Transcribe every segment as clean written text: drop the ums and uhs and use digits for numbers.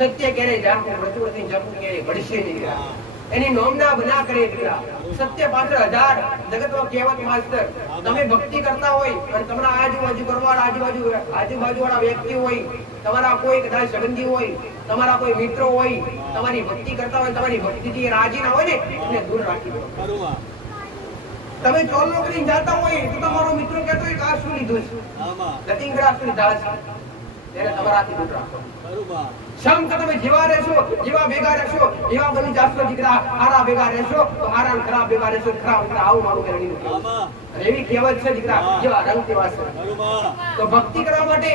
સત્ય ક્યારે જાણવું, પ્રતિવર્તી જપવું ક્યારે ઘડશે નહીં, એની નોમના બના કરે દીકરા. સત્ય પાત્ર 1000 જગતમાં કહેવત માસ્તર. તમે ભક્તિ કરતા હોય અને તમારા આજુબાજુ વાળા વ્યક્તિ હોય, તમારા કોઈ કદાચ સંબંધી હોય, તમારા કોઈ મિત્રો હોય, તમારી ભક્તિ કરતા હોય, તમારી ભક્તિથી રાજી ના હોય ને, એને દૂર રાખી દો. તમે ચોલો કરીને જાતા હોય તો તમારો મિત્ર કહેતો હોય કે આ શું લીધું છે, ગતિંગડા શું લીધા છે, તેને તમારાથી દૂર રાખો. શમ કે તમે જેવા રહેશો, જેવા ભેગા રહેશો, એવા બની જાશો દીકરા. હારા ભેગા રહેશો તો હારા ને ખરાબ ભેગા રહેશો, ખરાબ દીકરા. આવું મારું કહેવું છે. એવી કહેવત છે દીકરા, જેવા રંગ તેવા છે. તો ભક્તિ કરવા માટે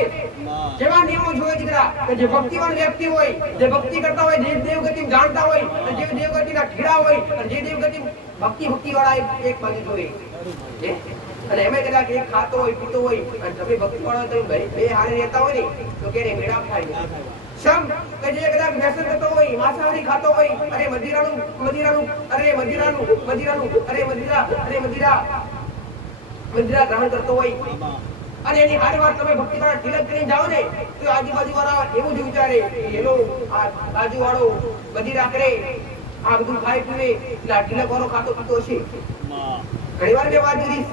કેવા નિયમો જોઈએ દીકરા? કે જે ભક્તિવાન વ્યક્તિ હોય, જે ભક્તિ કરતા હોય, જે દેવગતિ જાણતા હોય, જે દેવગતિના ખીડા હોય, અને જે દેવગતિ ભક્તિ વાળા એક બાજુ જોઈએ. અને એમે કદાચ એક ખાતો હોય, પીતો હોય, અને તમે ભક્તિ વાળા તમે બે હારે રહેતા હોય ને, તો ક્યારે મેળાપ થાય. શમ કે જે કદાચ વ્યસન કરતો હોય, માંસાહારી ખાતો હોય, અરે મદિરાનું, મદિરા ગ્રહણ કરતો હોય, અને એની હારી વાર તમે ભક્તિ દ્વારા તિલક કરીને જાઓ ને, તો આજુબાજુ વાળા એવું જ વિચારે કે એનો આ બાજુ વાળો મદિરા કરે, આ બધું ખાય પીવે, એટલે તિલક વાળો ખાતો પીતો હશે. ઘણી વાર મેં વાત કરી,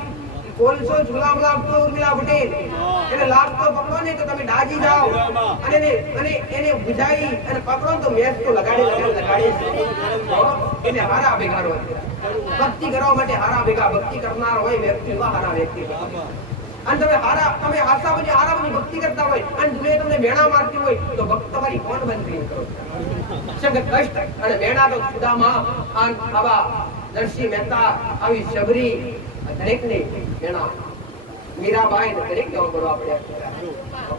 કોલસો ગુલામ લાગતો ઉર્મિલા પટેલ, એને લાગતો પકડો ને તો તમે ડાજી જાઓ, અને એને બુજાઈ અને પકડો તો મેચ તો લગાડી એને હારા ભેગા હોય. ભક્તિ કરવા માટે હારા ભેગા, ભક્તિ કરનાર હોય વ્યક્તિ, હારા વ્યક્તિ. અને તમે હારા બની ભક્તિ કરતા હોય અને તમને મેણા મારતી હોય તો ભક્ત તમારી કોણ બંધ કરી કરો. સગત કષ્ટ અને મેણા તો સુદામા, આવા નરસિંહ મહેતા, આવી શબરી, દરેકને મેણા, મીરાબાઈ ને દરેક જવા બોલવા પડ્યા.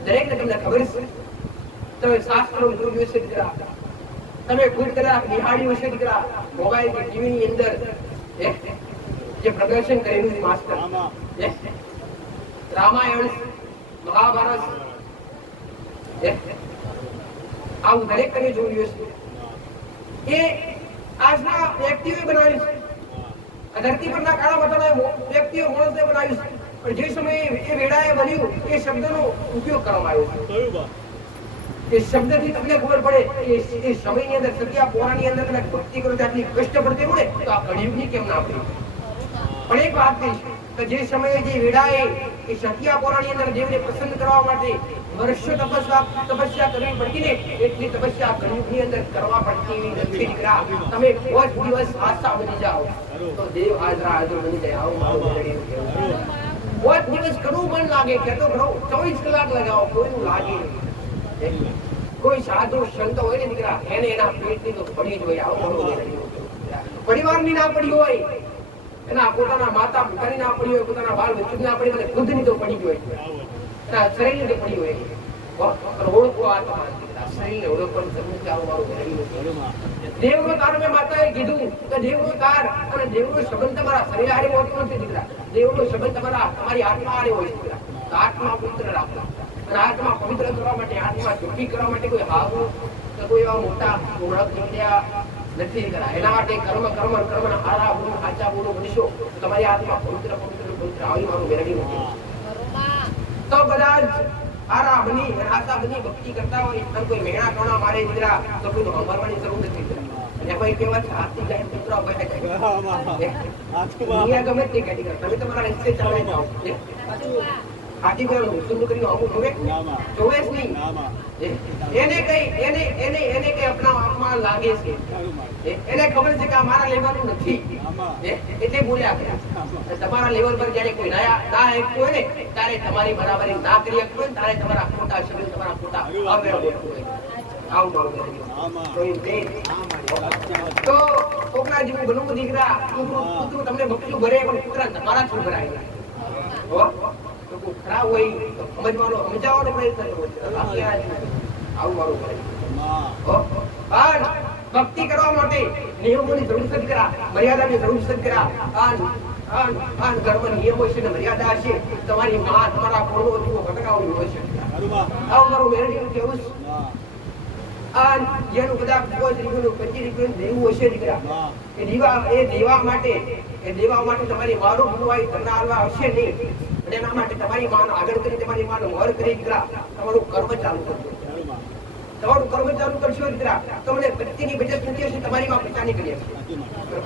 દરેકને તમને ખબર છે. તમે શાસ્ત્રો જોયું છે દીકરા, તમે કોઈ કદાચ નિહાળ્યું હશે દીકરા, મોબાઈલ કે ટીવી ની અંદર જે પ્રદર્શન કરેલું માસ્ટર, રામાયણ, મહાભારત, આવું દરેક તમે જોયું છે. એ આજના વ્યક્તિઓએ બનાવ્યું છે. ધરતી પરના કાળા માથાના વ્યક્તિઓ માણસે બનાવ્યું છે. પણ જે સમયે એ વેળાએ બન્યું, એ શબ્દનો ઉપયોગ કરવામાં આવ્યો છે. એ શબ્દથી તમને ખબર પડે કે એ સમયની અંદર સત્યા પોરાની અંદર તમે ભક્તિ કરો આટલી કષ્ટ પડતી હોય તો આ કળિયુગની કેમ ના પડી. પણ એક વાત કહીશ કે જે સમયે જે વેળાએ એ સત્યા પોરાની અંદર દેવને પ્રસન્ન કરવા માટે વર્ષો તપસ્યા કરવી પડતી ને, એટલી તપસ્યા કળિયુગની અંદર કરવા પડતી નથી દીકરા. તમે કોઈ દિવસ આશા બની જાઓ તો દેવ હાજર બની જાય. આવું મારું કોઈ દિવસ કરવું મન લાગે કે તો કરો 24 કલાક લગાવો, કોઈનું લાગે નહીં. કોઈ સાધુ સંત હોય ને દીકરા, એને એના પેટની તો પડી જ હોય. આવું પરિવારની ના પડી હોય, એના પોતાના માતા પિતાની ના પડી હોય, પોતાના બાળ બચ્ચુની ના પડી હોય, ખુદની તો પડી હોય, એના શરીરની તો પડી હોય. ઓળખો આત્મા, શરીરને ઓળખવાનું સમજ આવું મારું દેવનો તાર. મેં માતાએ કીધું કે દેવનો તાર અને દેવનો સંબંધ તમારા શરીર હારે હોતો નથી દીકરા. દેવનો સંબંધ તમારી આત્મા હારે હોય દીકરા. આત્મા પવિત્ર રાખો, અને આત્મા પવિત્ર કરવા માટે, આત્મા શુદ્ધિ કરવા માટે કોઈ હાવું કે કોઈ એવા મોટા ઓળખ નીકળ્યા નથી દીકરા. એના માટે કર્મ હારા બોલો, સાચા બોલો બનશો તમારી આત્મા પવિત્ર આવી મારું મેળવી નથી. તો બધા જ હારા બની હાચા બની ભક્તિ કરતા હોય, કોઈ મેણા ટોણા મારે દીકરા તો કોઈ સાંભળવાની જરૂર નથી. અને કોઈ કહેવાય હાથથી જાય પુત્ર ભાઈ જાય ગમે તે કહી દીકરા, તમે તમારા રસ્તે ચાલી જાઓ. હાથી કોઈ સુંદર કરીને અમુક જોવે જ નહીં. એને કઈ આપણા આત્મા લાગે છે, એને ખબર છે કે આ મારા લેવલનું નથી, એટલે બોલ્યા કરે. તમારા લેવલ પર જયારે કોઈ ના એકતું હોય ને, ત્યારે તમારી બરાબરી ના કરી શકતું હોય, ત્યારે તમારા ખોટા શબ્દ, તમારા ખોટા અવ્યવ બોલતું હોય. આવું તો કોકના જેવું બનવું દીકરા. કૂતરું તમને બકરું ભરે, પણ કૂતરા તમારા જ ભરાય. ખરાબ હોય તો સમજાવવાનો પ્રયત્ન કરવો. આવું મારું ભક્તિ કરવા માટે નિયમોની જરૂર છે દીકરા, મર્યાદાની જરૂર છે દીકરા. ઘરમાં નિયમો છે ને મર્યાદા છે. તમારી માં તમારા કોળો ભટકાવવું હોય છે. આવું મારું મેળવી કેવું છે. જેનું કદાચ 25 રૂપિયાનું દેવું હશે દીકરા, એ દેવા માટે તમારી મારું ભૂલવાઈ તમને હાલવા હશે નહીં. એના માટે તમારી માનો આગળ કરી, તમારી માનો મોર કરી દીકરા તમારું કર્મ ચાલુ કરજો. તમારું કર્મ ચાલુ કરશો દીકરા, તમને પ્રત્યેની બચત નથી હશે, તમારી માં પચાની કરી હશે.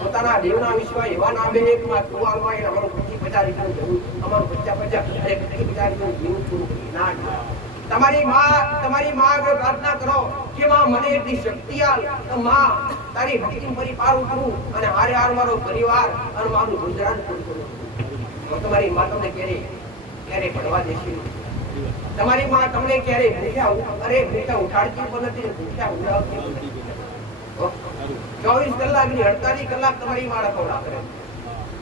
પોતાના દેવના વિશ્વાસ એવા ના બે એક માં કુવાલમાં એ અમારું 50 રૂપિયાનું જવું, અમારું 50 અરે 50 રૂપિયાનું જીવું પૂરું ના. તમારી માં આગળ પ્રાર્થના કરો કે માં મને એટલી શક્તિ આલ, તો માં તારી ભક્તિ પરિપાર કરું અને હારે હાર મારો પરિવાર અને મારું ગુજરાન પૂરું કરું. તો તમારી માં તમને ક્યારે પડવા દેશે? તમારી માં તમને ક્યારે ભૂખ્યા ઉઠાડતી પણ નથી, ભૂખ્યા ઉડાવતી પણ નથી. 24 કલાકની 48 કલાક તમારી માં રખોડા કરે.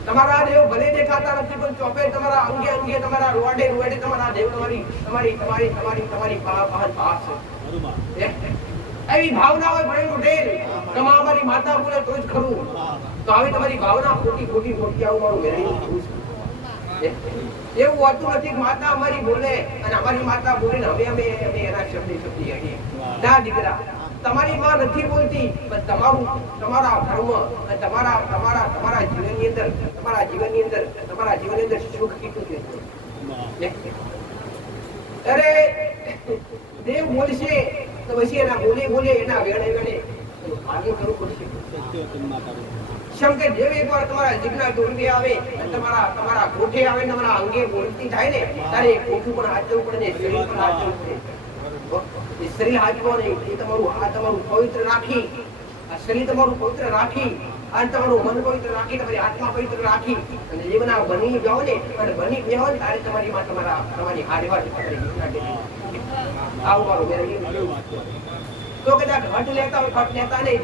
તમારા દેવ ભલે દેખાતા નથી પણ ચોપે તમારા અંગે અંગે તમારા રૂવાડે તમારા દેવ તમારી પાસ છે. એવી ભાવના હોય પ્રેમ ઉઠેલ તમારી માતા બોલે તો જ ખરું. તો આવી તમારી ભાવના ખોટી આવું મારું મેળવી એવું હોતું નથી. માતા અમારી બોલે અને અમારી માતા બોલે ને અમે એના શબ્દ હણીએ ના દીકરા. તમારી માં નથી બોલતી પણ તમારા ધર્મ અને તમારા જીવનની અંદર સુખ કેટલું છે. અરે દેવ બોલશે તો પછી એના બોલે એના વેણે કાર્ય કરવું પડશે. શંકર દેવ એકવાર તમારા જીભના દોરવે આવે અને તમારા કોઠે આવે ને તમારા અંગે બોલતી થાય ને તારે કોઠું પણ હાચવું પડે ને શરીર પણ હાચવું પડે. એ શરીર હાચવો નહીં, એ તમારું પવિત્ર રાખી, આ શરીર તમારું પવિત્ર રાખી અને તમારું મન પવિત્ર રાખી, તમારી આત્મા પવિત્ર રાખી અને જીવના બની જાઓ ને અને બની જાઓ ને તારે તમારી માં તમારી હારેવાર આવું મારું મેળવી. તો કદાચ ઘટ લેતા હોય ઘટ લેતા નહીં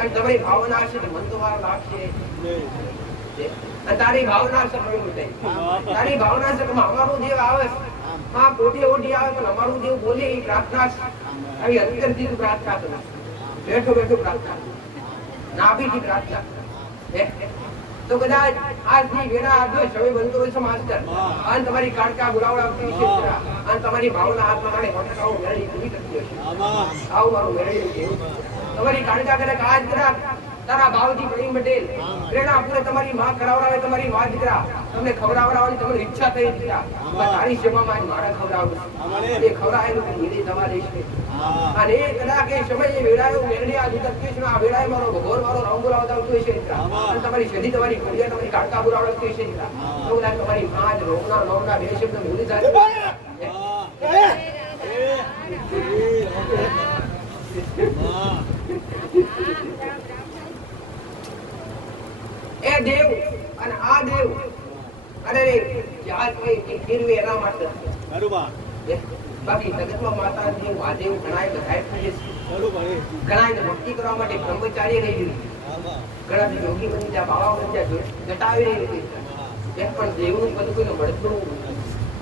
અને તમારી ભાવના હશે તો મન તો વાર લાગશે. તારી ભાવના હશે તારી ભાવના હશે અમારું દેવ આવે માં કોઠી ઓઢી આવે પણ અમારું દેવ બોલે એ પ્રાર્થના આવી અંતરથી પ્રાર્થના કરો, બેઠો પ્રાર્થના નાભીથી પ્રાર્થના. તો કદાચ આજની વેળા આદો સમય બનતો હોય છે માસ્ટર અને તમારી કાળકા બોલાવડાવતી હશે અને તમારી ભાવના હાથમાં નાણે ભટકાઓ મેળવી પૂરી કરતી હશે. આવું મારું મેળવી તમારી કાળકા કરે આજ કરા તારા ભાવથી પ્રવીણ પટેલ પ્રેરણા પૂરે તમારી માં કરાવડાવે, તમારી માં દીકરા તમને ખવડાવવાની તમને ઈચ્છા થઈ દીકરા તારી સેવામાં મારા ખવડાવું એ ખવડાવેલું નીતિ તમારી છે. અને કદાચ એ સમયે વેળાયો મેળવી આ દૂધ કૃષ્ણ આ વેળાએ મારો ભગવાન મારો રામ બોલાવડાવતો હશે અને તમારી સદી તમારી કુડિયા તમારી કાળકા બોલાવડાવતી હશે તો કદાચ તમારી માં જ રોમના બે શબ્દ ભૂલી જાય. એ દેવ અને આ દેવ અરે યાદ કોઈ ફેરવે એના માટે બાકી જગતમાં માતા દેવ મહાદેવ ઘણા બધાય પૂજે છે, ઘણા ભક્તિ કરવા માટે બ્રહ્મચારી રહી ગયું, ઘણા યોગી બની ગયા, બાબા બની ગયા, જટાવી રહી ગઈ પણ દેવનું બધું કોઈને મળતું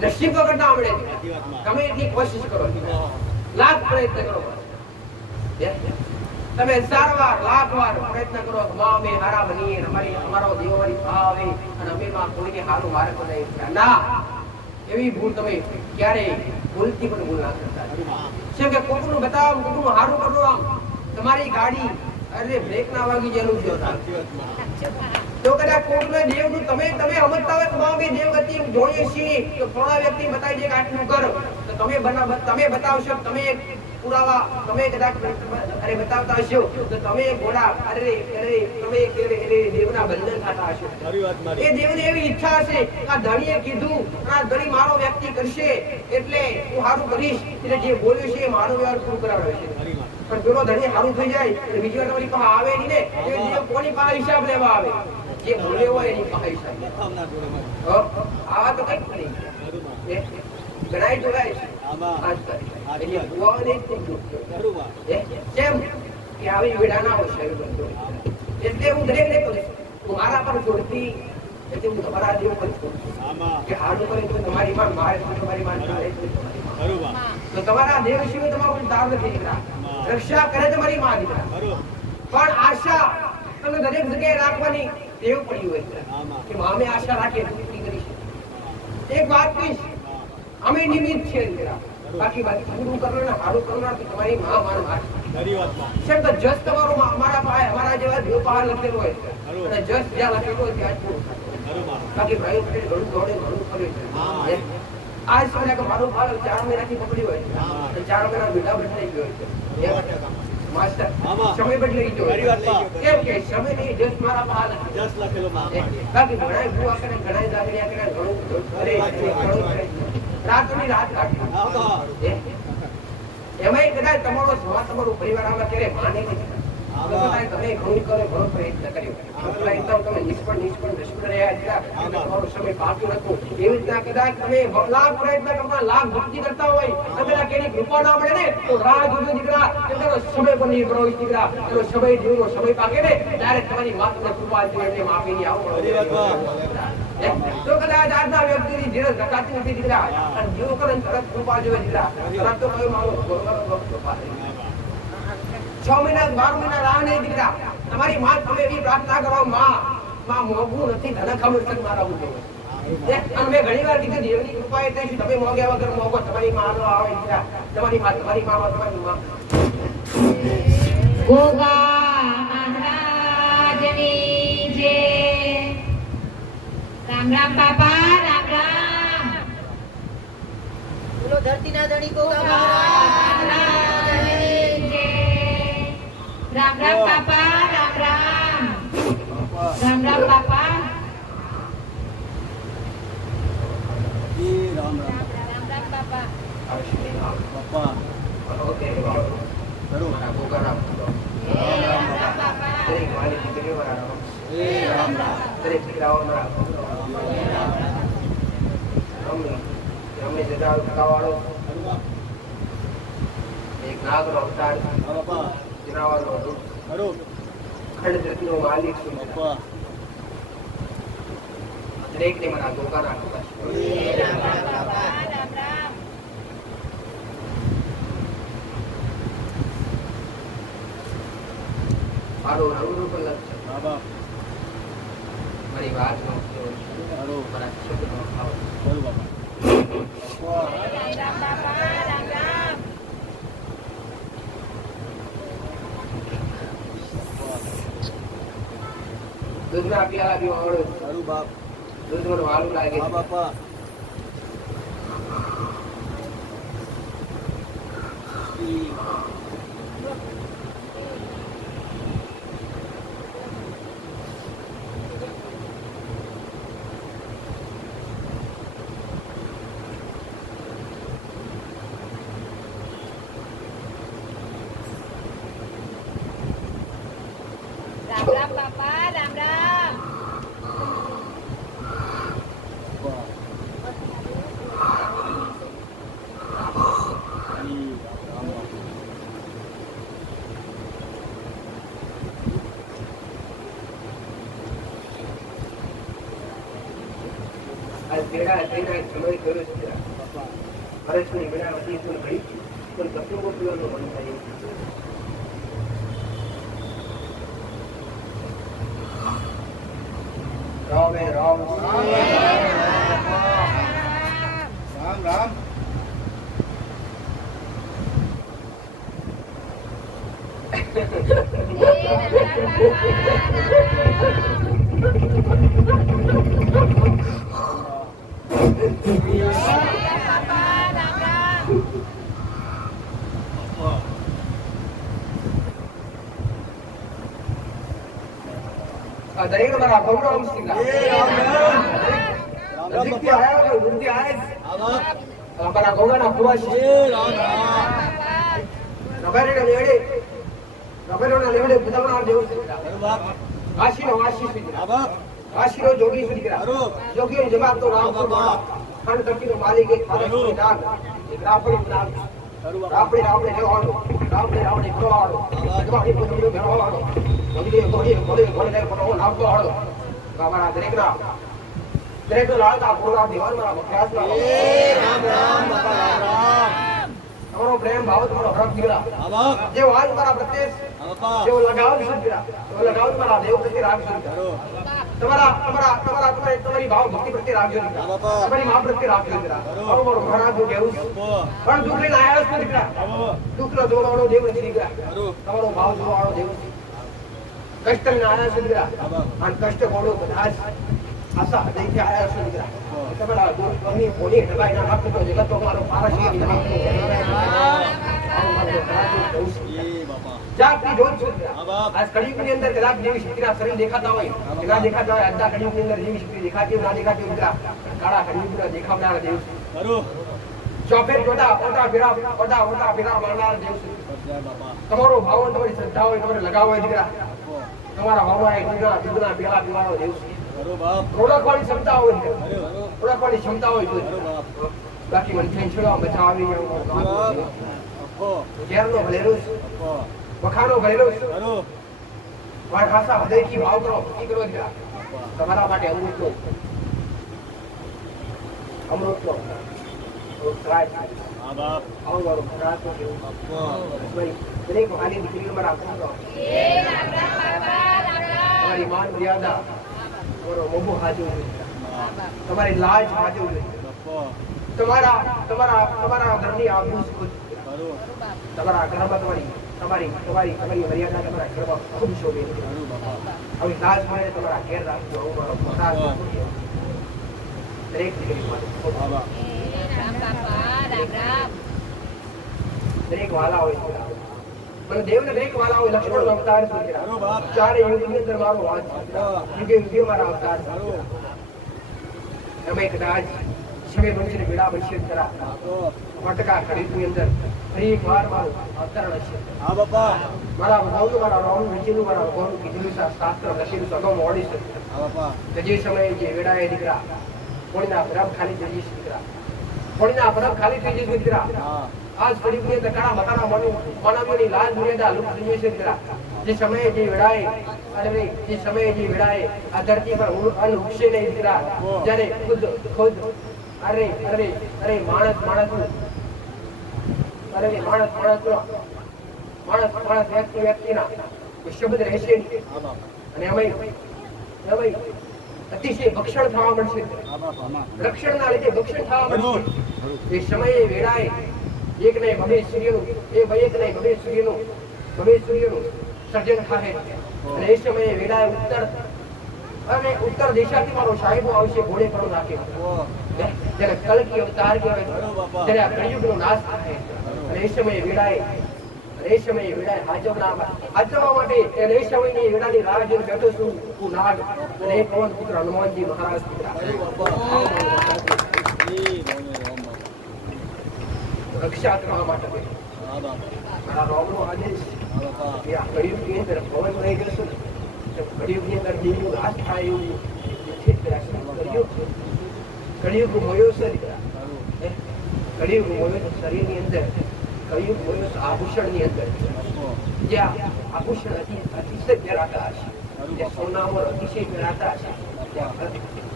નસીબ કરતા આવડે. તમે એટલી કોશિશ કરો, લાખ પ્રયત્ન કરો, તમે 4 વાર 1,00,000 વાર પ્રયત્ન કરો અમે હારા બનીએ, અમારો દેવ અમારી ભાવે અને અમે માં કોઈને હારું મારે બધા ના. એવી ભૂલ તમે ક્યારે ભૂલથી પણ ભૂલ ના કરતા. શું કે કોકનું બતાવો, કોકનું હારું કરો, આમ તમારી ગાડી અરે બ્રેક ના વાગી જેલું છે તો કદાચ કોકને દેવનું તમે સમજતા હોય કે અમે દેવ ગતિ જોડીએ છીએ તો થોડા વ્યક્તિ બતાવી દે કે આટલું કરો તો તમે બતાવશો, તમે પુરાવા તમે કદાચ બતાવતા હશો તો તમે ઘોડા તમે દેવના બંધન થતા હશો. એ દેવની એવી ઈચ્છા હશે આ ધણીએ કીધું આ ધણી મારો વ્યક્તિ કરશે એટલે હું સારું કરીશ, એટલે જે બોલ્યું છે એ મારો વ્યવહાર પૂરું કરાવે છે. પણ પેલો ધણી સારું થઈ જાય એટલે બીજી વાર તમારી પાસે આવે નહીં ને એ દેવ કોની પાસે હિસાબ લેવા આવે? જે બોલ્યો હોય એની પાસે હિસાબ આવા તો કઈ નહીં ગણાય જોડાય છે. આવી વેડા ના હોય એટલે હું દરેક ને કહું છું મારા પર છોડતી એટલે હું તમારા દેવ પર છોડું કે હારું કરે તો તમારી માં મારે તમારી માં તો તમારા દેવ સિવાય તમારું દાર નથી દીકરા, રક્ષા કરે તમારી માં દીકરા. પણ આશા તમે દરેક જગ્યાએ રાખવાની ટેવ પડી હોય કે અમે આશા રાખીએ પૂરી કરીશું. એક વાત કહીશ, અમે નિમિત્ત છે દીકરા, બાકી પૂરું કરનાર સારું કરનાર તમારી માં મારો હાથ સાહેબ. જસ તમારો અમારા પાસે અમારા જેવા દેવ પાસે લખેલો હોય અને જસ જ્યાં લખેલો હોય ત્યાં જ પૂરું. બાકી ભાઈ ઘણું દોડે ઘણું કર્યું છે આજ સમય કે મારું બાળક 4 મહિનાથી પકડ્યું હોય અને 4 મહિના બેટા બદલાઈ ગયો છે માસ્ટર સમય બદલાઈ ગયો કેમ કે સમય ની જસ મારા બાલ જસ લખેલો બાકી ઘણા ભૂવા કરે ઘણા જાગરિયા કરે ઘણું કરે રાતની રાત કાઢી એમાં કદાચ તમારો સ્વાદ તમારો પરિવાર આમાં ક્યારે માને નહીં તમે ઘણું કરો ઘણો પ્રયત્ન કર્યો તમે નિષ્ફળ રહ્યા હતા તમારો સમય બાકી નતો એવી રીતના કદાચ તમે લાખ પ્રયત્ન કરતા લાખ ભક્તિ કરતા હોય તમે કેની કૃપા ના મળે ને તો રાહ જોજો દીકરા તમારો સમય પર નિર્ભર હોય દીકરા એનો સમય જીવનો સમય પાકે ને ત્યારે તમારી માતાને કૃપા જોઈને માફી ની આવો તો કદાચ આજના વ્યક્તિની ધીરજ ઘટાતી નથી દીકરા અને જીવો કરે તરત કૃપા જોવે દીકરા તરત તો કયો મારો કૃપા 6 મહિના 12 મહિના રાહ નહીં દીકરા તમારી માં તમે એવી પ્રાર્થના કરો માં મોગું નથી ધન ખબર તક મારા ઉઠે અને મેં ઘણી વાર કીધું દેવની કૃપા એટલે તમે મોગ્યા વગર મોગો તમારી માં નો આવે દીકરા તમારી માં ગોગા મહારાજની જય રામ રામ બાપા રામ રામ બોલો ધરતીના ધણી ગોગા મહારાજની જય રામ રામ બાપા રામ રામ રામ રામ બાપા રામ રામ રામ બાપા બાપા ઓકે કરું ગોગારામ રામ બાપા દરેક મારી દીકરીઓ વાળા એ રામ રામ દરેક દીકરાઓ મારા અમને જતા વાળો એક નાગનો અવતાર બાપા જીરાવાનો કરું ખંડ જગતનો માલિક છું બાપા દરેકને મારા ગોગાના રામ બાપા રામ રામ મારો રૂપ લક્ષ બાબા મારી વાત નો કરું મારા શબ્દનો ભાવ કરું બાપા રામ બાપા રામ રામ દૂધના પ્યાલા પીવાવાળો કરું બાપ દૂધ મને વાલું લાગે હા બાપા રામ રામ બાપા રામ રામ આ પેડા તેના સમય કર્યો છે હરેશની વિના હતી તો ઘડી પણ કશું પીવાનો મન થાય રામ રામ રામ રામ દરેક મારા ગૌરવ સિંગા નજીકથી આયા તો દૂરથી આયા અમારા ગૌગાના કુવાસી રબારીના લેવડે બધાના દેવ સિંગા કાશીનો વાસી સિંગા કાશીનો જોગી સિંગા જોગીનો જવાબ તો રામ કો બાળા ખંડ તકીનો માલિક એક પારસની નાગ એક રાપડી નાગ રાપડી જવાનો રાપડી કરવાનો જવાની પોતનો ઘરવાનો ઘોડી પોતો નાખતો હાડો અમારા દરેક લાલતા પૂરા દીવાન મારા અભ્યાસમાં રામ રામ બાપા રામ રામ તમારો પ્રેમ ભાવ તમારો હરખ દીકરા જે આજ મારા પ્રત્યે જેવો લગાવ છે દીકરા એવો લગાવ મારા દેવ પ્રત્યે રાખજો તમારી ભાવ ભક્તિ પ્રત્યે રાખજો તમારી મા પ્રત્યે રાખજો દીકરા મારું ઘણા દુઃખ એવું પણ દુઃખ લઈને આવ્યા છો દીકરા દુઃખ નો જોવાળો દેવ નથી દીકરા તમારો ભાવ જોવાળો દેવ કષ્ટ લઈને આવ્યા છો દીકરા અને કષ્ટ કોડો બધા જ આશા હૃદયથી આયા છો દીકરા તમારા ગુરુની બોલી ઢબાઈ ના બાપ તો જગત તો મારો પારસી એ બાપા જાગતી જોત છો હા બાપ આજ કળિયુગની અંદર કદાચ દેવી શક્તિના શરીર દેખાતા હોય કે ના દેખાતા હોય આજના કળિયુગની અંદર દેવી શક્તિ દેખાતી હોય ના દેખાતી હોય દીકરા કાળા કળિયુગના દેખાવનાર દેવ છે ખરું ચોફેર ઓટા ફેરા મારનાર દેવ છે જય બાપા તમારો ભાવ તમારી શ્રદ્ધા હોય તમારે લગાવ હોય દીકરા તમારા ભાવમાં એક દૂધના પેલા પીવાનો દેવ છે ખરું બાપ ઓળખવાની ક્ષમતા હોય દીકરા. ખરું ઓળખવાની ક્ષમતા હોય ખરું જોઈએ. બાપ બાકી મને થઈને છોડવા મજા આવી જાય અપ્પો ઝેરનો ભલેલો છે અપ્પો વખાનો ભલેલો છે ખરું મારા ખાસા હૃદયથી ભાવ કરો ભક્તિ કરો દીકરા તમારા માટે અમૃતનો હા બાપ આવું મારું ભરાતો કેવું અપ્પો ભાઈ દરેક વાલી દીકરીઓ મારા આપો તમારી માન મર્યાદા તમારો મોભો હાજર તમારી લાજ હાજર અપ્પો તમારા ઘરની આબરૂ ખરું તમારા ઘરમાં તમારી મર્યાદા તમારા ઘરમાં ખૂબ શોભે ખરું બાપા આવી લાજ મળે તમારા ઘેર રાખજો આવું મારો ભરાતો દરેક દીકરી માટે હા બાપ રામ બાપા રામ રામ દરેક વાલા હોય મને દેવને દરેક વાલા હોય લક્ષ્મણ અવતાર છે ખરું બાપ ચારે યુગની અંદર મારો વાસ યુગે યુગે મારા અવતાર ખરું અમે કદાચ શિવે મનુષ્યને વેળા બનશે ખરા અપ્પો ફટકા ખરીદની અંદર ફરી એક વાર મારું અવતરણ હશે હા બાપા મારા ભાવનું મારા રામનું વિચેનું મારા ભગવાનનું કીધેલું છે શાસ્ત્ર લખેલું છે અગાઉ મોડી છે હા બાપા કે જે સમયે જે વેળાએ દીકરા કોણીના ભરમ ખાલી થઈ જશે દીકરા કોણીના ભરમ ખાલી થઈ જશે દીકરા હા આજ ગરીબની અંદર કાળા મકાના માનવીઓની લાજ મર્યાદા લુપ્ત થઈ જશે દીકરા જે સમયે જે વેળાએ અરે જે સમયે જે વેળાએ આ ધરતી પર અન્ન ઉગશે નહીં દીકરા જ્યારે ખુદ અરે માણસ વ્યક્તિના કોઈ શબ્દ રહેશે નહીં હા બાપ અને અમે અતિશય ભક્ષણ થવા મળશે હા બાપા રક્ષણના લીધે ભક્ષણ થવા મળશે એ સમયે વેળાએ એક નહીં બબે સૂર્યનું સર્જન થાય અને એ સમયે વેળાએ ઉત્તર દિશાથી મારો સાહેબો આવશે ઘોડે પર નાખે જ્યારે કલકી અવતાર કહેવાય ત્યારે આ કળિયુગનો નાશ થાય અને એ સમયે વેળાએ હાજરવા માટે અને એ સમયની વેળાની રાહ જોઈને બેઠો છું હું નાગ અને એ પવન પુત્ર હનુમાનજી મહારાજ દીકરા. રક્ષા કરવા માટે હા બાપ મારા રામનો આદેશ હા બાપા કે આ કળિયુગની અંદર પવન રહી ગયો છે કળિયુગની અંદર દેવીનો નાશ થાય એવું કળિયુગ મોયો છે દીકરા. કળિયુગ મોયો છે શરીરની અંદર કળિયુગ મોયો છે આભૂષણની અંદર અપ્પો જ્યાં આભૂષણ અતિશય પહેરાતા હશે જ્યાં સોનામાં અતિશય પહેરાતા હશે ત્યાં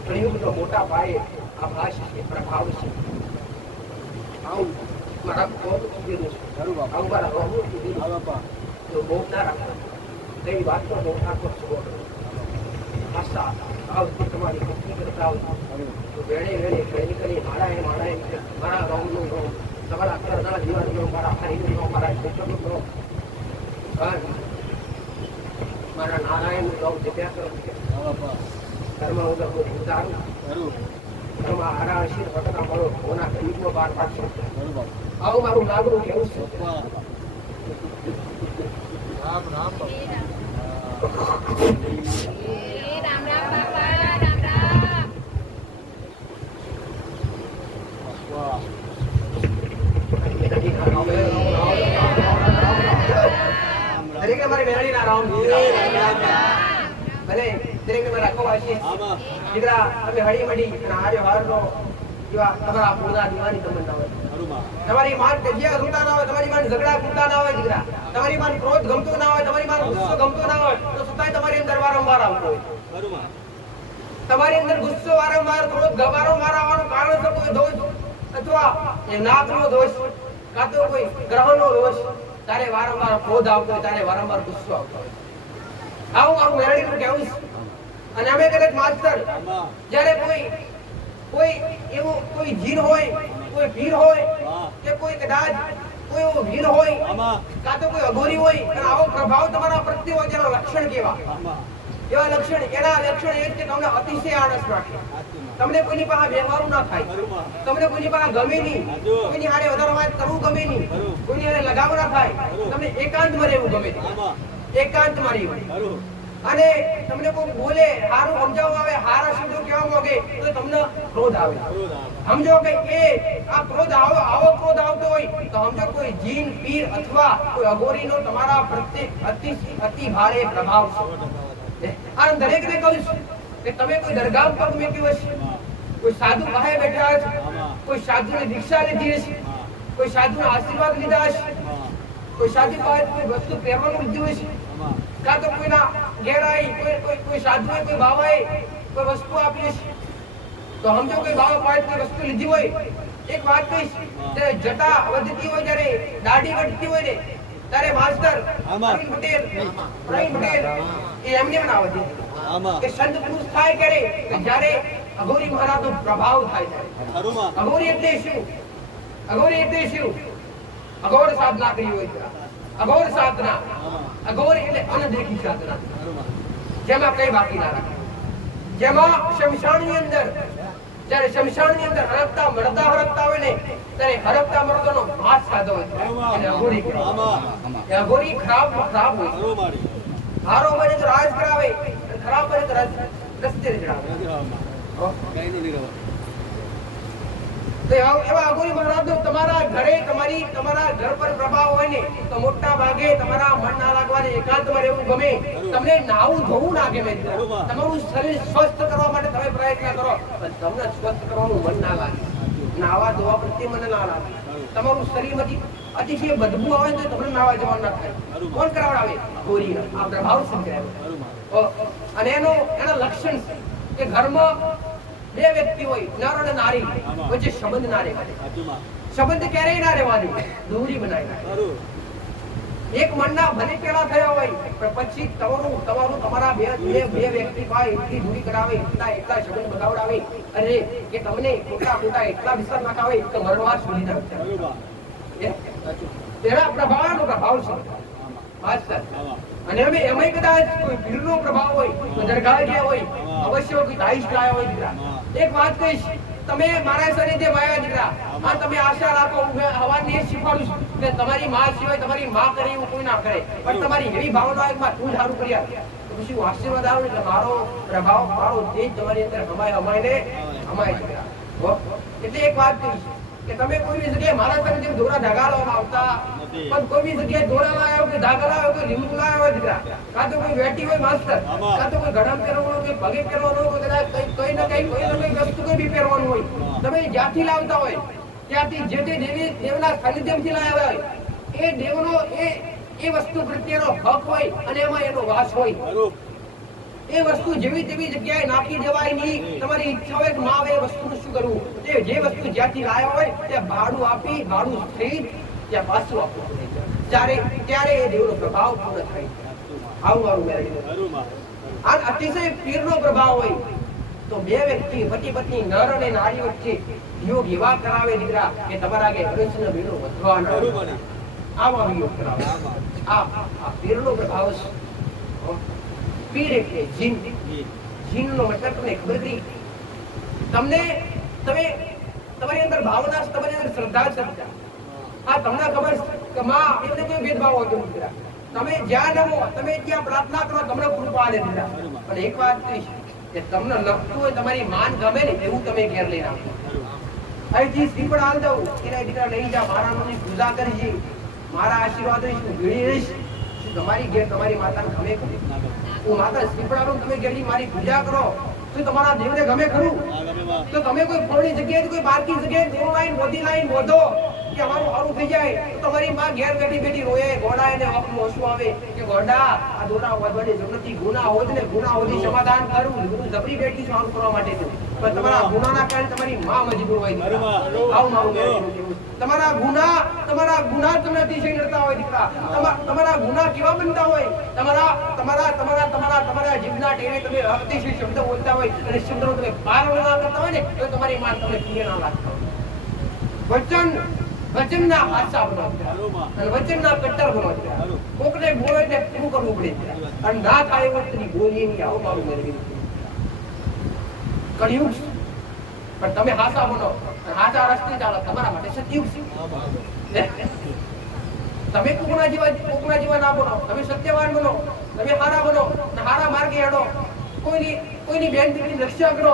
કળિયુગનો મોટા પાયે આભાસ છે પ્રભાવ છે આવું મારા ભગવાન કીધેલું છે ખરું બાપા આવું મારા રામનું કીધેલું હા બાપા તો બહુ ના રાખો કઈ વાતનો બહુ રાખો છો આશા આવતી તમારી ભક્તિ કરતા હોય ખરું તો વેળે કરી મારા રામનું રામ તમારા ઘરના જીવનનો મારા હરિનો મારા ક્ષેત્રનો કરો મારા નારાયણનું રામ જપ્યા કરો હા બાપા કર્મ વગર કોઈ ઉતારું ખરું કર્મ હારા હશે વટના મળો કોના કળિયુગમાં પાર પાડશે ખરું બાપા આવું મારું લાગણું કેવું છે બાપા રામ રામ બાપા રામ રામ બાપા રામ રામ વાહ દરેકે મારી મેળવીના રામ ભલે દરેકે મારા કવાશી હા બાપ દીકરા તમે હળી મળી અને આજે વારનો જેવા તમારા પૂરા દીવાની તમન્ના હોય ખરું બાપ તમારી માન કજિયા ગમતા ના હોય તમારી માન ઝઘડા ગમતા ના હોય દીકરા તમારી માન ક્રોધ ગમતો ના હોય તમારી માન ગુસ્સો ગમતો ના હોય તો છતાંય તમારી અંદર વારંવાર આવતો હોય ખરું બાપ તમારી અંદર ગુસ્સો વારંવાર ક્રોધ વારંવાર આવવાનું કારણ છે કોઈ દોષ અથવા એ નાકનો દોષ કાં તો કોઈ ગ્રહનો દોષ તારે વારંવાર ક્રોધ આવતો હોય તારે વારંવાર ગુસ્સો આવતો હોય આવું મારું મેળવીનું કહેવું છે અને અમે કદાચ માસ્તર જ્યારે કોઈ એવું કોઈ જીન હોય કોઈ ભીર હોય કે કોઈ કદાચ કોઈ એવો ભીર હોય આમાં કાં તો કોઈ અઘોરી હોય અને આવો પ્રભાવ તમારા પ્રત્યે હોય તેનો લક્ષણ કેવા એવા લક્ષણ એના લક્ષણ એ જ કે તમને અતિશય આળસ રાખે, તમને કોઈની પાસે વ્યવહારું ના થાય, તમને કોઈની પાસે ગમે નહીં, કોઈની હારે વધારે વાત કરવું ગમે નહીં, કોઈની હારે લગાવ ના થાય, તમને એકાંતમાં રહેવું ગમે નહીં, એકાંતમાં રહેવું. અને તમને કોઈ બોલે હારું સમજાવવા આવે, હારા શબ્દો કહેવા માંગે તો તમને ક્રોધ આવે. સમજો કે એ આ ક્રોધ આવો ક્રોધ આવતો હોય તો સમજો કોઈ જીન પીર અથવા કોઈ અઘોરીનો તમારા પ્રત્યે અતિ ભારે પ્રભાવ છે. આ દરેકને કહું છું કે તમે કોઈ દરગાહ પર મૂક્યું હશે, કોઈ સાધુ પાસે બેઠા હશે, કોઈ સાધુની દીક્ષા લીધી હશે, કોઈ સાધુના આશીર્વાદ લીધા હશે, કોઈ સાધુ પાસે કોઈ વસ્તુ પહેરવાનું લીધું હશે, કાં તો કોઈના ઘેરાઈ કોઈ સાધુએ કોઈ બાવાએ કોઈ વસ્તુ આપી હશે, તો સમજો કોઈ બાવા પાસે કોઈ વસ્તુ લીધી હોય. એક વાત કહીશ, જ્યારે જટા વધતી હોય, જ્યારે દાઢી વધતી હોય ને ત્યારે માસ્ટર પ્રવીણ પટેલ એ એમને ના વધી કે સંત પુરુષ થાય ક્યારે કે જ્યારે અઘોરી મહારાજનો પ્રભાવ થાય ત્યારે. અઘોરી એટલે શું? અઘોરી એટલે શું? અઘોર સાધના કરી હોય, અઘોર સાધના. અઘોર એટલે અનદેખી સાધના, જેમાં કઈ બાકી ના રાખે, જેમાં શમશાનની અંદર જ્યારે શમશાનની અંદર હરકતા મરતા હોય ને ત્યારે હરકતા મરદોનો માંસ ખાધો હોય એટલે અઘોરી કહેવાય. અઘોરી ખરાબ હોય, હારો બને તો રાજ કરાવે, ખરાબ બને તો રસ્તે ચડાવે. તો એવા અઘોરી મહારાજનો તમારા ઘરે તમારા ઘર પર પ્રભાવ હોય ને તો મોટા ભાગે તમારા મન ના લાગવાને એકાંતમાં રહેવું ગમે, તમને નાવું ધોવું ના ગમે, તમારું શરીર સ્વસ્થ કરવા માટે તમે પ્રયત્ન કરો પણ તમને સ્વસ્થ કરવાનું મન ના લાગે, નાવા ધોવા પ્રત્યે મન ના લાગે, તમારું શરીરમાંથી અતિશય બદબુ આવે તો તમને નાવા જવાનું ના થાય. કોણ કરાવડાવે? અઘોરી. આ પ્રભાવ સંકળાય. અને એના લક્ષણ કે ઘરમાં બે વ્યક્તિ હોય, નર અને નારી, વચ્ચે સંબંધ ના રહેવા દે. સંબંધ ક્યારેય ના રહેવા દે, દૂરી બનાવી નાખે. એક મનના ભલે પેલા થયા હોય પણ પછી તમારા બે વ્યક્તિ પાસે એટલી દૂરી કરાવે, એટલા સંબંધ બતાવડાવે અને કે તમને ખોટા એટલા વિસ્તાર નાખાવે કે મરણવાસ સુધી ના વિચાર. તેના પ્રભાવનો પ્રભાવ છે. અને અમે એમાંય કદાચ કોઈ પીરનો પ્રભાવ હોય, કોઈ દરગાહ ગયા હોય, અવશ્ય કોઈ દાઈશ લાયા હોય. દીકરા એક વાત કહીશ, તમે મારા સાનિધ્ય આવ્યા દીકરા, આ તમે આશા રાખો, હું હવાને એ શીખવાડું છું કે તમારી માં સિવાય તમારી માં કરે એવું કોઈ ના કરે, પણ તમારી એવી ભાવના હોય તું સારું કરી આપ તો પછી હું આશીર્વાદ આવું એટલે મારો પ્રભાવ, મારો તેજ તમારી અંદર અમાય દીકરા. એટલે એક વાત કહીશ કે તમે કોઈ બી જગ્યાએ મારા સાનિધ્ય દોરા ધાગા લાવવા આવતા, પણ કોઈ બી જગ્યાએ દોરા લાવ્યો કે ધાગા લાવ્યો કે લીંબુ લાવ્યો હોય દીકરા, કાં તો કોઈ વેટી હોય માસ્ટર, કાં તો કોઈ ગરમ પહેરવાનો કે પગે પહેરવાનો હોય, કદાચ કોઈ ના કઈ વસ્તુ કોઈ બી પહેરવાનું હોય, તમે જ્યાંથી લાવતા હોય ત્યાંથી જે તે દેવના સાનિધ્યમથી લાવ્યા હોય એ દેવનો એ વસ્તુ પ્રત્યેનો હક હોય અને એમાં એનો વાસ હોય. એ વસ્તુ જેવી તેવી જગ્યાએ નાખી દેવાય નહીં. તમારી ઈચ્છા હોય કે માં આવે એ વસ્તુનું શું કરવું, જે વસ્તુ જ્યાંથી લાવ્યા હોય ત્યાં ભાડું સહિત ત્યાં પાછું આપવું, ત્યારે એ દેવનો પ્રભાવ પૂર્ણ થાય. આવું મારું મેરેજ. આ અતિશય પીરનો પ્રભાવ હોય તો બે વ્યક્તિ પતિ પત્ની નર અને નારી વચ્ચે યોગ એવા કરાવે દીકરા કે તમારા કે હૃદયનો વેલો વધવાનો આવા યોગ કરાવે. આ પીરનો પ્રભાવ છે. પીર એટલે જીન. જીનનો મતલબ તમને ખબર કરી, તમારી અંદર ભાવના, તમારી અંદર શ્રદ્ધા છે. હા તમને ખબર કે માં એમને કોઈ ભેદભાવ હોતો નથી. તમે જ્યાં નમો, તમે ત્યાં પ્રાર્થના કરો, તમને કૃપા આલે દીકરા. પણ એક વાત કહીશ કે તમને લગતું હોય તમારી માન ગમે ને એવું તમે ઘેર લઈ રાખો. અહીંથી શ્રીફળ હાલ દઉં એના દીકરા લઈ જા, મારા નામની પૂજા કરજે, મારા આશીર્વાદ ભેળી રહીશ. તમારી ઘેર તમારી માતાને ગમે ખરી? હું માતા શ્રીફળ આલું, તમે ઘેરની મારી પૂજા કરો તો તમારા દેવને ગમે ખરું? તો તમે કોઈ ફોની જગ્યાએ કોઈ બારકી જગ્યાએ દેવ લાઈન મોદી લાઈન મોધો કે અમારું સારું થઈ જાય તો તમારી માં ઘેર બેઠી રોએ, ગોડા એને આંખમાં ઓછું આવે કે ગોડા આ દોરા વધવાની જરૂર નથી, ગુના હોદની સમાધાન કરું, જબરી બેઠી છું સારું કરવા માટે. પણ તમારા ગુનાના કારણે તમારી માં મજબૂર હોય. આવું મારું તમારા ગુના તમને અતિશય નડતા હોય દીકરા. તમારા ગુના કેવા બનતા હોય, તમારા જીભના ટેરે તમે અતિશય શબ્દ બોલતા હોય અને શબ્દનો તમે પાર ના કરતા હોય ને તો તમારી માં તમને પ્રિય ના લાગતા હોય. વચનના હાસા બનો અને વચનના કટ્ટર બનો. કોકને બોલે એટલે પૂરું કરવું પડે અને ના થાય એવું તેની બોલીએ નહીં આવો મારું મેળવી કળિયુગ છે. પણ તમે હાસા બનો અને હાસા રસ્તે ચાલો તમારા માટે સતયુગ છે. તમે કોકના જેવા ના બનો, તમે સત્યવાન બનો, તમે હારા બનો અને હારા માર્ગે હેડો. કોઈની બેન દીકરીની રક્ષા કરો.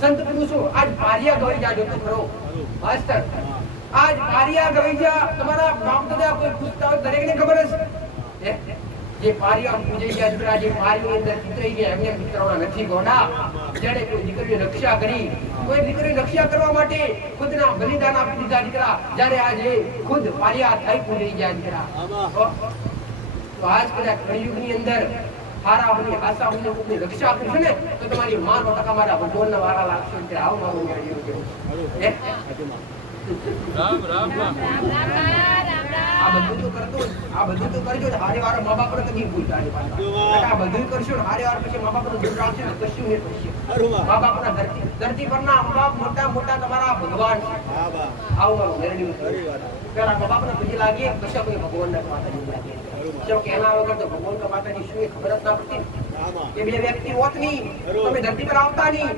સંત પુરુષો આજ ભારિયા ગઈ જાજો તો ખરો માસ્ટર. આજ ભારિયા ગઈ જા તમારા નામ દાદા કોઈ પૂછતા હોય દરેકને ખબર છે. જે ભારિયા પૂજાઈ ગયા દીકરા, જે ભારીની અંદર ચિતરાઈ ગયા એમને મિત્રોના નથી ગોડા. જેણે કોઈ દીકરીની રક્ષા કરી, કોઈ દીકરીની રક્ષા કરવા માટે ખુદના બલિદાન આપી દીધા દીકરા, જ્યારે આજે ખુદ ભારિયા થઈ પૂજાઈ ગયા દીકરા. તો આજ કદાચ કળિયુગની અંદર હારા બની આશા બની કોઈની રક્ષા કરશે ને તો તમારી માનો ટકા મારા ભગવાનના વાળા લાગશે. ત્યારે આવું મારું મેળવ્યું છે. રામ રામ રામ આ બધું તો કરજો ને હારે વાર મા બાપ ને કદી ભૂલતા નહીં. આ બધું કરશો ને હારે વાર પછી મા બાપ નું દૂર રાખશે ને કશું નહીં થશે. મા બાપ ના ધરતી પરના મા બાપ મોટા તમારા ભગવાન છે. આવું મારું મેળવ્યું છે. પેલા મા બાપ ને પછી લાગે પછી કોઈ ભગવાન ના માતાજી લાગે. કે એના વગર તો ભગવાન કા માતાજી શું ખબર જ ના પડતી. એ બે વ્યક્તિ હોત નહીં, તમે ધરતી પર આવતા નહીં,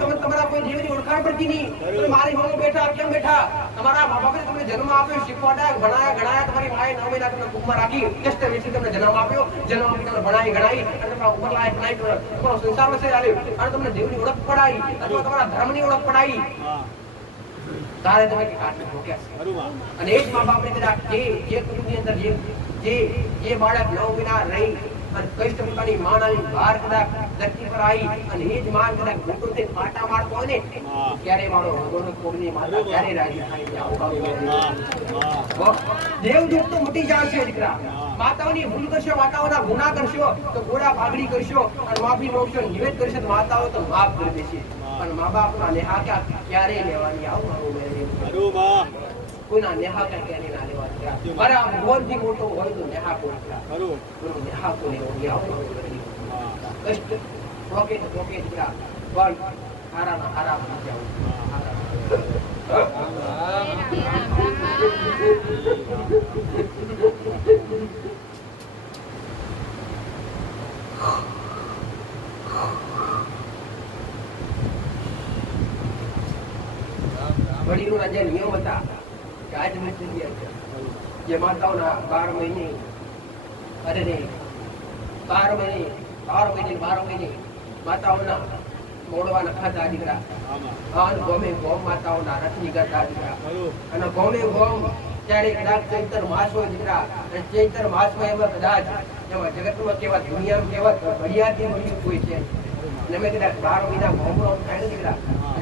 તમે તમારા કોઈ દેવની ઓળખાણ પડતી નહીં. તમે મારી હોમે બેઠા કેમ બેઠા? તમારા મા બાપે તમને જન્મ આપ્યો, શીખવાડ્યા, ભણાયા, ગણાયા. તમારી માએ 9 મહિના તમને કુંભમાં રાખી, કષ્ટ વેચી તમને જન્મ આપ્યો, જન્મ આપી તમને ભણાઈ ગણાઈ અને તમારા ઉંમર લાયક બનાવી, તમારો સંસાર વસે ચાલ્યો અને તમને દેવની ઓળખ પડાવી અથવા તમારા ધર્મની ઓળખ પડાવી. તારે તમે આટલું ભોગ્યા. અને એ જ મા બાપને કદાચ જે કુટુંબની અંદર જે બાળક 9 મહિના રહી અને કષ્ટ પોતાની માનાની બહાર કદાચ ધરતી પર આવી અને એ જ માન કદાચ મોટો થઈને પાટા મારતો હોય ને ત્યારે મારો ભગવાનનો કોઈની માતા ત્યારે રાજી થાય. દેવદૂત તો મટી જશે દીકરા. માતાઓની ભૂલ કરશો, માતાઓના ગુનાહ કરશો તો ગોળા ભાગડી કરશો અને માફી માંગશો, નિવેદ કરશો તો માતાઓ તો માફ કરી દેશે. પણ મા બાપના નેહાકા ક્યારેય લેવાની આવું મારું કોઈના નેહાકા ક્યારેય ના લેવાની. મારા ભગવાનથી મોટો હોય તો નેહાકો નેહાકો લેવાની આવું કષ્ટ રોકે દીકરા પણ હારાના હારા બની જાવ. વડીલોના જે નિયમ હતા કે આજ નથી જે માતાઓના 12 મહિને અરે નહીં 12 મહિને માતાઓના મોડવા નખાતા દીકરા. ગમે ગોમ માતાઓના રથની કરતા દીકરા. અને ગમે ગોમ ત્યારે કદાચ ચૈત્ર માસ હોય દીકરા, અને ચૈત્ર માસમાં એમાં કદાચ એમાં જગતમાં કેવા દુનિયામાં કેવા ભડિયાથી મળ્યું કોઈ છે. અને મેં કદાચ 12 મહિના ગોમનો થાય ને દીકરા,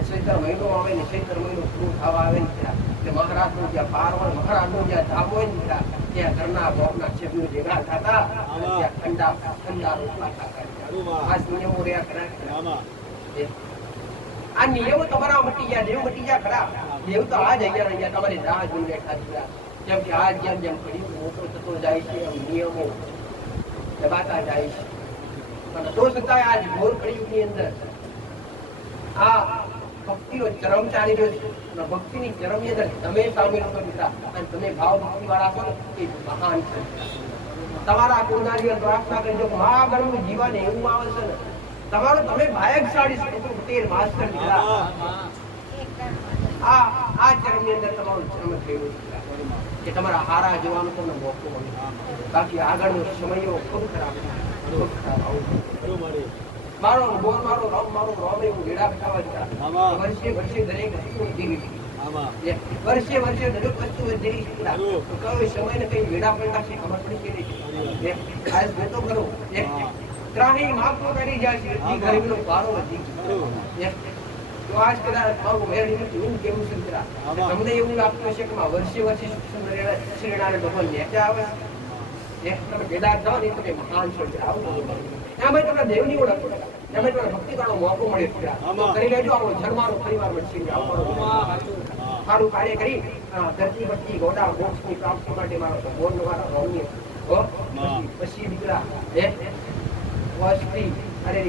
ચૈત્ર મહિનો આવે ને ચૈત્ર મહિનો પૂરો થવા આવે ને દીકરા, એટલે મહારાજનું જ્યાં પારવણ મહારાજનું જ્યાં ધામ હોય ને દીકરા, ત્યાં ઘરના ગોમના ક્ષેત્રો ભેગા થતા ત્યાં ઠંડા રોટલા ખાતા. આ નિયમો રહ્યા ખરા. આ નિયમો તમારા મટી ગયા, દેવ મટી ગયા ખરા. દેવ તો આ જ અહીંયા તમારી રાહ જોઈ બેઠા દીકરા. જેમ કે આ જેમ કળિયુગ મોટો થતો જાય છે એમ નિયમો દબાતા જાય છે. અને તો છતાંય આજ ઘોર કળિયુગની અંદર આ ભક્તિનો ચરમ ચાલી રહ્યો છે. ભક્તિની ચરમની અંદર તમે સામેલ છો દીકરા, અને તમે ભાવ ભક્તિ વાળા છો એ મહાન છે. તમારા કુળના પ્રાર્થના કરજો મા ગણનું જીવન એવું આવે છે ને તમારો તમે ભાગ્યશાળી છો પટેલ માસ્ટર દીકરા. આ ચરમની અંદર તમારો જન્મ થયો કે તમારા હારા જોવાનો તમને મોકો મળ્યો. બાકી આગળનો સમયો ખૂબ ખરાબ મારો રોમ એવું વેડા બતાવવા દીકરા. વર્ષે દરેક વસ્તુ જીવી વર્ષે દરેક વસ્તુ જીવી કયો સમય ને કઈ વેડા પડતા છે ખબર પડી કે આજ મેં તો કરો ત્રાહી માપો કરી જાય છે ગરીબનો પારો વધી. તો આજ કદાચ મારું મેળવી એવું કેવું છે તમને એવું લાગતું હશે કે વર્ષે શ્રીનારાયણ ભગવાન નેચા આવે તમે કેદાર જાઓ ને તમે મહાન છો. એમાં તમને દેવની ઓળખ પડે, એમાં તમને ભક્તિ કરવાનો મોકો મળે. કરી લેજો આવો જન્માનો પરિવાર મળશે. સારું કાર્ય કરી ધરતી ભક્તિ ગોડા મોક્ષની પ્રાપ્તિ માટે મારો ભગવાન મારા રોમી પછી દીકરા વસ્તી અરે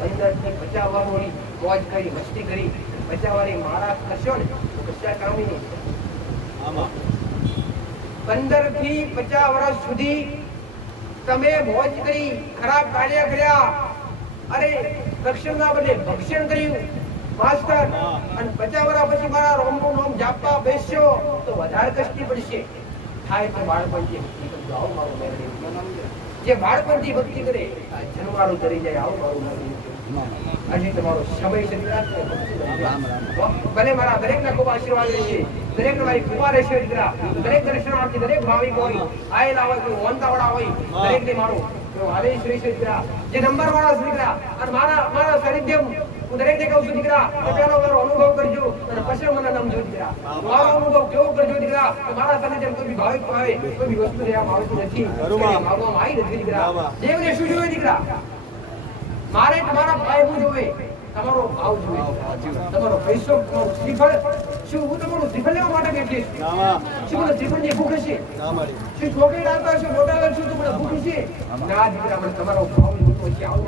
15 થી 50 વાળી મોજ કરી મસ્તી કરી 50 વાળી મારા કરશો ને તો કશા કામની નહીં. 15 થી 50 વર્ષ સુધી તમે મોજ કરી, ખરાબ કાર્ય કર્યા, અરે રક્ષણના બદલે ભક્ષણ કર્યું માસ્ટર, અને 50 વર્ષ પછી મારા રોમનું નામ જાપવા બેસ્યો તો વધારે કષ્ટી પડશે. થાય તો બાળપણથી ભક્તિ કરજો. આવું મારું મેળવી જે બાળપણથી ભક્તિ કરે જન્માળું કરી જાય. આવું મારું મેળવી આજે તમારો સમય છે. ભલે મારા દરેકના ખૂબ આશીર્વાદ રહેશે, દરેક મારી કૃપા રહેશે. દીકરા દરેક દર્શનાર્થી, દરેક ભાવિક હોય, આયેલા હોય, કોઈ મોનતાવાળા હોય, દરેકને મારો આદેશ રહેશે. દીકરા જે નંબર વાળા દીકરા અને મારા સાનિધ્ય હું દરેકને કહું છું દીકરા કે પેલો મારો અનુભવ કરજો અને પછી મને નમજો. દીકરા મારો અનુભવ કેવો કરજો દીકરા. મારા સાનિધ્ય કોઈ બી ભાવિક આવે, કોઈ બી વસ્તુ લેવામાં આવતી નથી, માગવામાં આવી નથી. દીકરા દેવને શું જોઈએ દીકરા? મારે તમારા ભાઈ હું જોવે, તમારો ભાવ જોવે, તમારો પૈસો, તમારું શ્રીફળ. શું હું તમારું શ્રીફળ લેવા માટે બેઠી છું? શું મને શ્રીફળની ભૂખ હશે? શું છોકરી લાવતા હશો, મોટા લાવશો તો મને ભૂખ હશે? ના દીકરા, મને તમારો ભાવ જોતો છે. આવું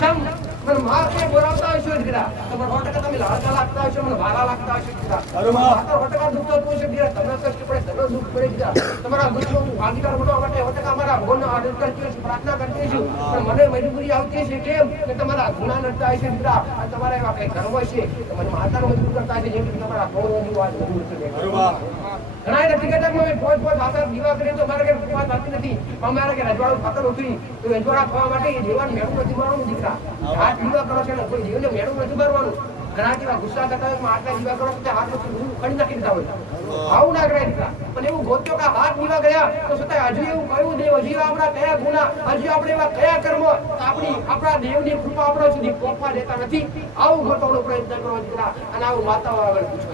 સમ મને માથે બોલાવતા હશો દીકરા, તમારા 100% તમે લાડકા લાગતા હશો, મને વાલા લાગતા હશો દીકરા. માથા 100% દુઃખ થતું હશે દીકરા, તમને કષ્ટ પડે, તમને દુઃખ પડે દીકરા. તમારા દુઃખનો ભાગીદાર બનવા માટે 100% અમારા ભગવાનનો આદર કરતી હશું, પ્રાર્થના કરતી હશું, પણ મને મજબૂરી આવતી હશે. કેમ કે તમારા ગુના નડતા હશે દીકરા, અને તમારા એવા કઈ કર્મ હશે મને માતાનો મજબૂર કરતા હશે, જેમ કે તમારા ગૌરવની વાત મજબૂર છે. ઘણા હકીકતમાં મેં પોત હાથા દીવા કરીએ તો મારા ઘરે વાત થતી નથી. અમારા ઘરે રજવાડું ખાતર ઉતરી તો રજવાડા ખાવા માટે એ જીવન મેળું નથી મારવાનું દીકરા. હાથ દીવા કરો છો ને કોઈ જીવને મેળું નથી મારવાનું. ઘણા જેવા ગુસ્સા કરતા હોય, આટલા દીવા કરો તો હાથ વસ્તુ ખડી નાખી દેતા હોય. આવું ના કરાય દીકરા. પણ એવું ગોત્યો કે હાથ દીવા ગયા તો છતાં હજુ એવું કયું દેવ, હજી આપણા કયા ગુના, હજી આપણે એવા કયા કર્મ આપણા દેવની કૃપા આપણા સુધી પહોંચવા દેતા નથી. આવું ગોતવાનો પ્રયત્ન કરો દીકરા, અને આવું માતાઓ આગળ પૂછો.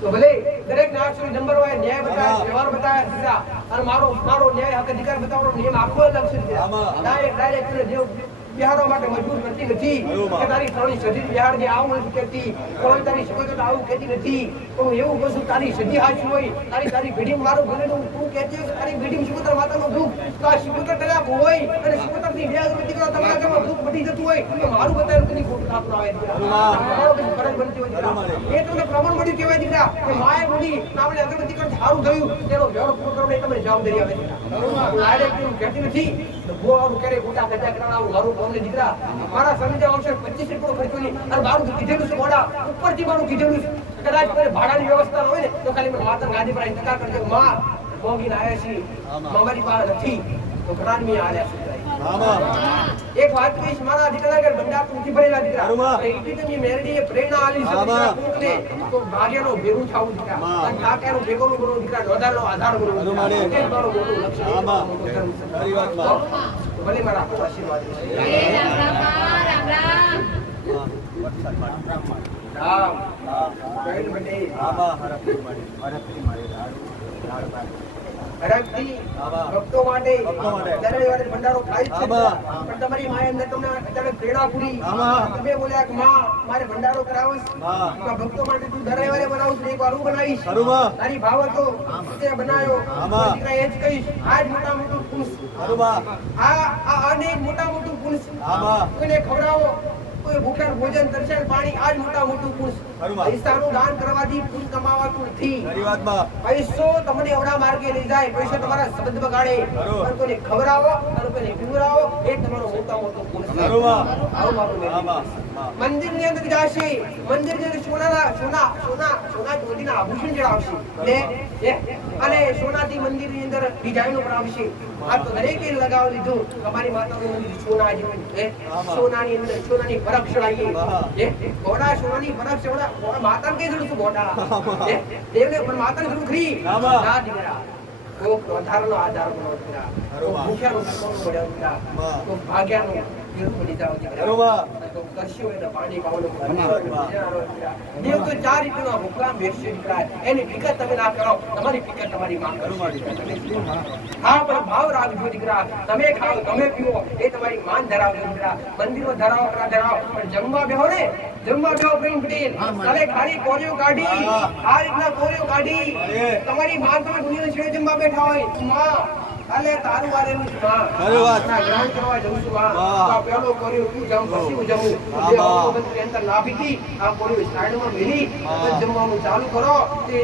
તો ભલે દરેક નાક્ષરી નંબર હોય, ન્યાય બતાવે, વ્યવહાર બતાવે દીકરા, અને મારો ન્યાય હક અધિકાર બતાવવાનો નિયમ આખો અલગ છે. ડાયરેક્ટ દેવ બિહારવા માટે મજબૂર કરતી નથી કે તારી ત્રણેય સદી બિહાર જે આવું નથી કહેતી, કોઈ તારી સગવડ આવું કહેતી નથી. તો એવું કહું તારી સદી હાચી હોય, તારી પેઢી મારું ભરેલું તું કહેતી હોય તારી પેઢી શિકોતર માતાનું દુઃખ, તો આ શિકોતર કદાચ હોય અને શિકોતર થી 2 દીકરા તમારા ઘરમાં દુઃખ બધી જતું હોય તો મારું બતાવેલું કદી ખોટું થતું આવે મારો કદી ફરજ બનતી હોય દીકરા. એ તમને પ્રમાણ મળ્યું કહેવાય દીકરા કે માએ બોલી આપણે અગરબત્તી કરતા સારું થયું, તેનો વ્યવહાર પૂરો કરવાની તમને જવાબદારી આવે દીકરા. ડાયરેક્ટ એવું કહેતી નથી ગોળાનું ક્યારે ગોટા ગજા કરાવું મારું બોલને દીકરા. મારા સમજે આવશે 25 રૂપિયા ખર્ચો નહીં, અને મારું કીધેલું છે મોડા ઉપરથી મારું કીધેલું છે. કદાચ કોઈ ભાડાની વ્યવસ્થા હોય ને તો ખાલી મને માતા ગાદી પર ટકા કરજો. માં મોંઘીને આવ્યા છીએ, મારી પાસે નથી તો ઘણાની આવ્યા છે. એક વાત કહીશ, મારા દીકરા ઘર ભંડાર નથી ભરેલા દીકરા, એટલી તમે મેરડીએ પ્રેરણા આલી છે કોકને તો ભાગ્યનો ભેગું થાવું દીકરા, અને કાકાનો ભેગોનો બનો દીકરા, નોધાનો આધાર બનો દીકરા. એ મારો મોટું લક્ષ્ય છે, મોટું ધર્મ છે. ભલે મારા આશીર્વાદ છે. રામ કઈ બટે હરકથી ભક્તો માટે દર રવિવારે ભંડારો થાય છે. પણ તમારી માએ એમને તમને અચાનક પ્રેરણા પૂરી, તમે બોલ્યા કે માં મારે ભંડારો કરાવીશ, ભક્તો માટે તું દર રવિવારે બનાવીશ, એક વાર હું બનાવીશ. તારી ભાવ હતો તે બનાવ્યો. દીકરા એ જ કહીશ, આજ મોટા મોટું પુરુષ, આને મોટા મોટું પુરુષ, કોઈને ખવડાવો, કોઈ ભૂખ્યા ભોજન, દર્શન, પાણી, આજ મોટા મોટું પુરુષ. પૈસાનું દાન કરવાથી પુણ્ય કમાવાતું નથી. પૈસો તમને એવડા માર્ગે લઈ જાય, પૈસો તમારા શબ્દ બગાડે, પણ કોઈને ખવડાવો અને કોઈને પીવડાવો એ તમારો મોટા મોટો પુરુષ. મંદિર ની અંદર જશે, મંદિર ની અંદર સોના ચાંદીના આભૂષણ ચડાવશે અને સોનાથી મંદિર ની અંદર ડિઝાઇનો બનાવશે. આ તો દરેકે લગાવી લીધું. તમારી માતાનું મંદિર સોના જેવું, સોનાની અંદર સોનાની ફરક ચડાવીએ, ઘોડા સોનાની ફરક ચડાવ. માતાને કઈ જરૂર છે ઘોડા? દેવને પણ માતાને જરૂર ખરી ના દીકરા. કોક વધારનો આધાર બનો દીકરા, કોક ભૂખ્યાનો ભૂખવાનો મળ્યો દીકરા, કોક ભાગ્યાનો દેવ તો 4 રીતના હુકમ બેસશે દીકરા. એની ફિકર તમે ના કરો, તમારી ફિકર તમારી માં કરો. હા, પણ ભાવ રાખજો દીકરા. તમે ખાઓ, તમે પીવો, એ તમારી માન ધરાવજો દીકરા. મંદિરમાં ધરાવો ના ધરાવો, પણ જમવા બેહો ને, જમવા બેહો પ્રેમ પટેલ, તમે ખાલી કોરીઓ કાઢી, આ રીતના કોરીઓ કાઢી તમારી માન તમે દુનિયાની છેડે જમવા બેઠા હોય, માં અલે તારું વારે હું માં ગ્રહણ કરવા જઉં છું. માં પેલો કોરીઓ તું જમ, પછી હું જમું. જે અંદર નાભીથી આ કોરીઓ સાઈડમાં મેલી જમવાનું ચાલુ કરો. તે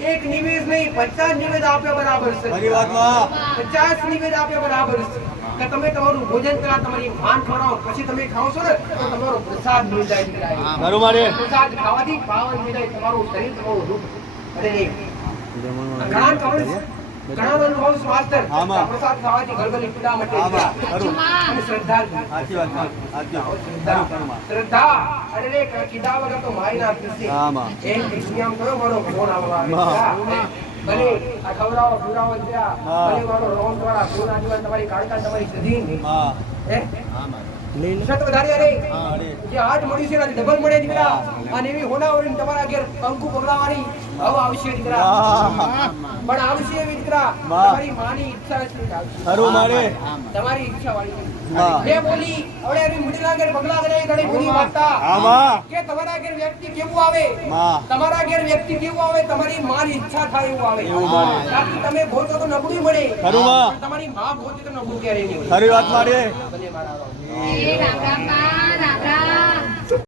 એક નિવેદ નહીં 50 નિવેદ આપ્યા બરાબર છે. ખરી વાત માં 50 નિવેદ આપ્યા બરાબર છે કે તમે તમારું ભોજન કરા તમારી માન ખવડાવો પછી તમે ખાઓ છો ને તો તમારો પ્રસાદ મળી જાય દીકરા. ખરું મારે પ્રસાદ ખાવાથી પાવન થઈ જાય તમારું શરીર તમારું રૂપ. અરે ઘણા ખબર છે ઘણા અનુભવ છે માસ્ટર આમાં. પ્રસાદ ખાવાથી ગળગળી પીડા મટે આમાં. દીકરા. ખરું. અને શ્રદ્ધા સાચી વાત માં સાચી શ્રદ્ધા શ્રદ્ધા અરે રે કીધા વગર તો મારી ના થશે. આમાં. એક નિયમ કયો મારો ફોન આવવા આવે હા. છે. ભલે આ ખવડાવો પીવડાવો ત્યાં હા. ભલે મારો રોમ દ્વારા ફોન આજુબાજુ તમારી કાળકા તમારી સધી હા હે આમાં સત વધારે અરે હા અરે જે આજ મળ્યું છે એનાથી ડબલ મળે દીકરા. અને એવી હોનાવળી તમારા ઘેર કંકુ પગલાવાની હવે આવશે દીકરા. હા. પણ આવશે એવી દીકરા વાહ. તમારી માની ઈચ્છા છે કે આવશે. ખરું મારે તમારી ઈચ્છા વાળી વાહ. બે બોલી હવે એવી મુડીના ઘેર પગલા કરે ઘણી બધી વાર્તા આમાં કે તમારા ઘેર વ્યક્તિ કેવું આવે માં તમારા ઘેર વ્યક્તિ કેવું આવે તમારી માની ઈચ્છા થાય એવું આવે. એવું બને. બાકી તમે ભોજો તો નબળું મળે ખરું માં પણ તમારી માં ભોજે તો નબળું ક્યારેય નહીં મળે. ખરી વાત મારે ભલે મારા એ રામ રામ બા